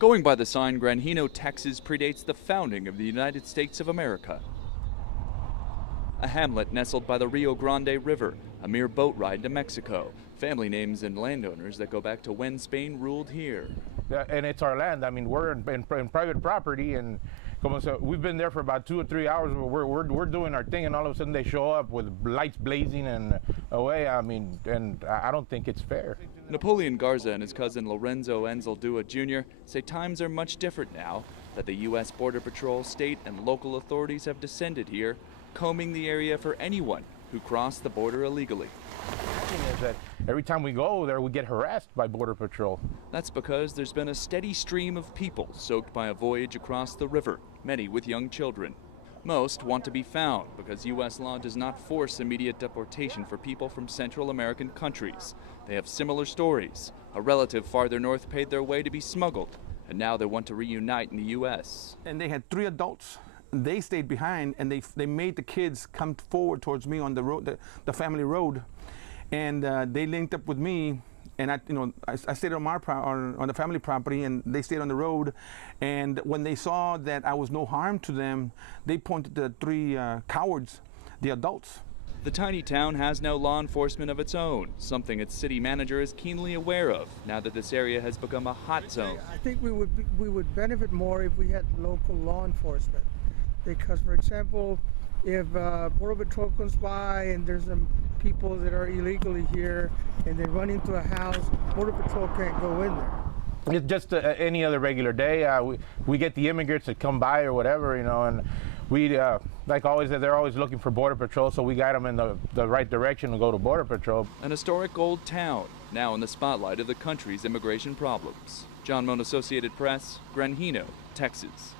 Going by the sign, Granjeno, Texas predates the founding of the United States of America. A hamlet nestled by the Rio Grande River, a mere boat ride to Mexico. Family names and landowners that go back to when Spain ruled here. And it's our land. I mean, we're in private property, and we've been there for about 2 or 3 hours. We're doing our thing, and all of a sudden they show up with lights blazing and away. I mean, and I don't think it's fair. Napoleon Garza and his cousin Lorenzo ANZALDUA Jr. say times are much different now, that the U.S. Border Patrol, state, and local authorities have descended here, combing the area for anyone who crossed the border illegally. The thing is that every time we go there, we get harassed by Border Patrol. That's because there's been a steady stream of people soaked by a voyage across the river, many with young children. Most want to be found because U.S. law does not force immediate deportation for people from Central American countries. They have similar stories. A relative farther north paid their way to be smuggled, and now they want to reunite in the U.S. And they had 3 adults. They stayed behind, and they made the kids come forward towards me on the road, the family road, and they linked up with me. And I stayed on on the family property, and they stayed on the road. And when they saw that I was no harm to them, they pointed to the 3 cowards, the adults. The tiny town has no law enforcement of its own, something its city manager is keenly aware of now that this area has become a hot zone. I think we would benefit more if we had local law enforcement. Because, for example, if Border Patrol comes by and there's some people that are illegally here and they run into a house, Border Patrol can't go in there. It's just any other regular day. We get the immigrants that come by or whatever, and we, like always, they're always looking for Border Patrol, so we guide them in the right direction to go to Border Patrol. An historic old town, now in the spotlight of the country's immigration problems. John Moan, Associated Press, Granjeno, Texas.